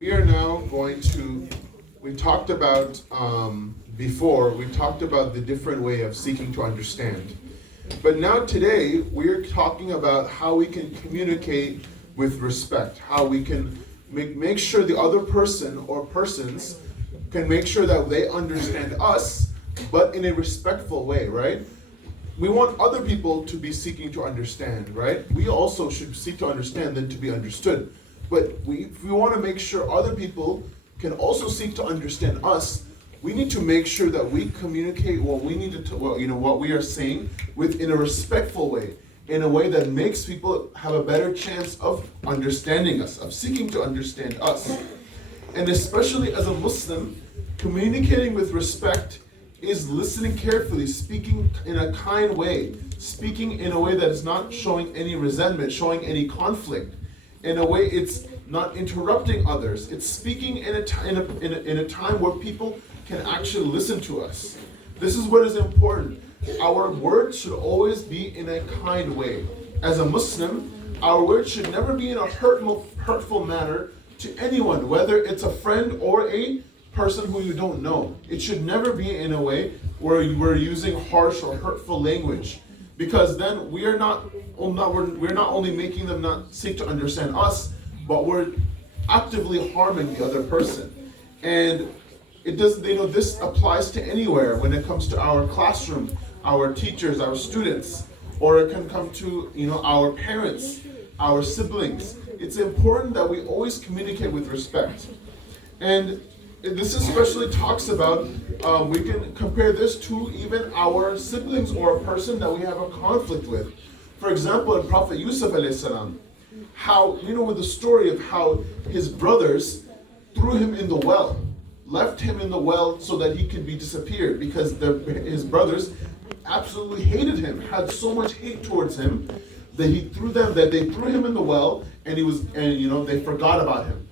We are now going to, we talked about before, we talked about the different way of seeking to understand. But now today, we're talking about how we can communicate with respect, how we can make sure the other person or persons can make sure that they understand us, but in a respectful way, right? We want other people to be seeking to understand, right? We also should seek to understand than to be understood. But if we want to make sure other people can also seek to understand us, we need to make sure that we communicate what we need to, what we are saying in a respectful way, in a way that makes people have a better chance of understanding us, of seeking to understand us. And especially as a Muslim, communicating with respect is listening carefully, speaking in a kind way, speaking in a way that is not showing any resentment, showing any conflict. In a way, it's not interrupting others. It's speaking in a time where people can actually listen to us. This is what is important. Our words should always be in a kind way. As a Muslim, our words should never be in a hurtful manner to anyone, whether it's a friend or a person who you don't know. It should never be in a way where we're using harsh or hurtful language, because then we're not only making them not seek to understand us, but we're actively harming the other person. And it does, this applies to anywhere when it comes to our classroom, our teachers, our students, or it can come to our parents, our siblings. It's important that we always communicate with respect. And this especially talks about, we can compare this to even our siblings or a person that we have a conflict with. For example, in Prophet Yusuf alayhi salam, how, with the story of how his brothers threw him in the well, left him in the well so that he could be disappeared, because his brothers absolutely hated him, had so much hate towards him that they threw him in the well, and they forgot about him.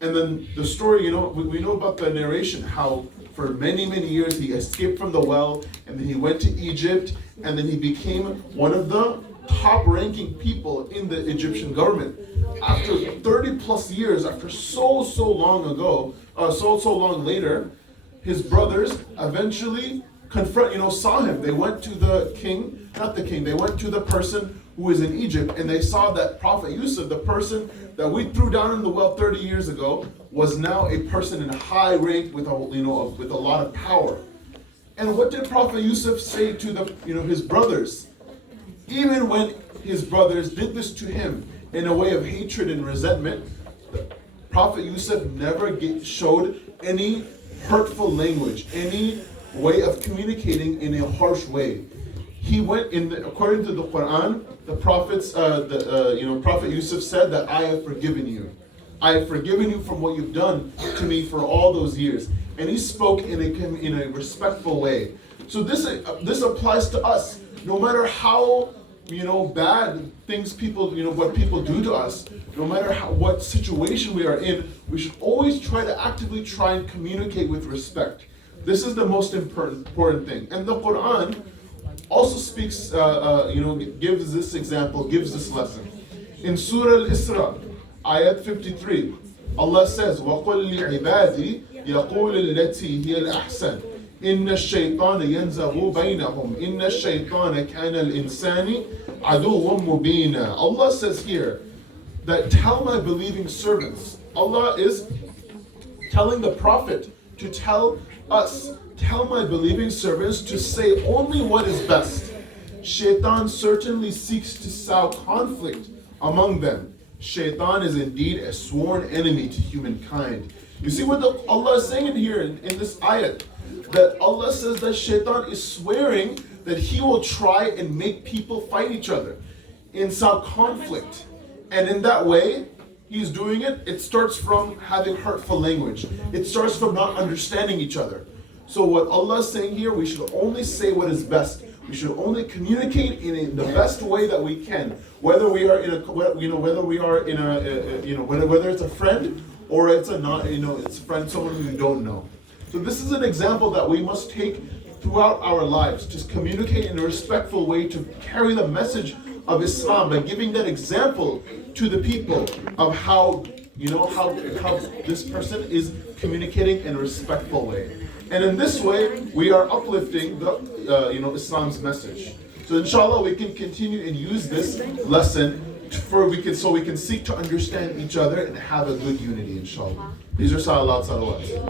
And then the story, we know about the narration, how for many, many years he escaped from the well, and then he went to Egypt, and then he became one of the top-ranking people in the Egyptian government. After 30 plus years, after so long later, his brothers eventually saw him. They went to they went to the person who was in Egypt, and they saw that Prophet Yusuf, the person that we threw down in the well 30 years ago, was now a person in high rank with a lot of power. And what did Prophet Yusuf say to his brothers? Even when his brothers did this to him in a way of hatred and resentment, Prophet Yusuf never showed any hurtful language, any way of communicating in a harsh way. He went according to the Quran, the prophets, Prophet Yusuf said that I have forgiven you. I have forgiven you from what you've done to me for all those years. And he spoke in a respectful way. So this applies to us. No matter how bad things what people do to us, no matter what situation we are in, we should always actively try and communicate with respect. This is the most important thing. And the Quran also speaks, gives this example, gives this lesson. In Surah Al-Isra, ayat 53, Allah says, وَقُلْ لِعِبَادِي يَقُولُ الَّتِي هِيَ الْأَحْسَنُ إِنَّ الشَّيْطَانَ يَنْزَغُ بَيْنَهُمْ إِنَّ الشَّيْطَانَ كَانَ الْإِنسَانِ عَدُوًّا مُبِينًا. Allah says here that tell my believing servants. Allah is telling the Prophet to tell us, tell my believing servants to say only what is best. Shaitan certainly seeks to sow conflict among them. Shaitan is indeed a sworn enemy to humankind. You see what Allah is saying in here in this ayat? That Allah says that Shaitan is swearing that he will try and make people fight each other in some conflict. And in that way, he's doing it. It starts from having hurtful language. It starts from not understanding each other. So what Allah is saying here, we should only say what is best. We should only communicate in the best way that we can, whether we are whether it's a friend or it's it's a friend, someone who you don't know. So this is an example that we must take throughout our lives, to communicate in a respectful way, to carry the message of Islam by giving that example to the people of how You know how this person is communicating in a respectful way. And in this way, we are uplifting the Islam's message. So inshallah, we can continue and use this lesson so we can seek to understand each other and have a good unity, inshallah. These are salawat.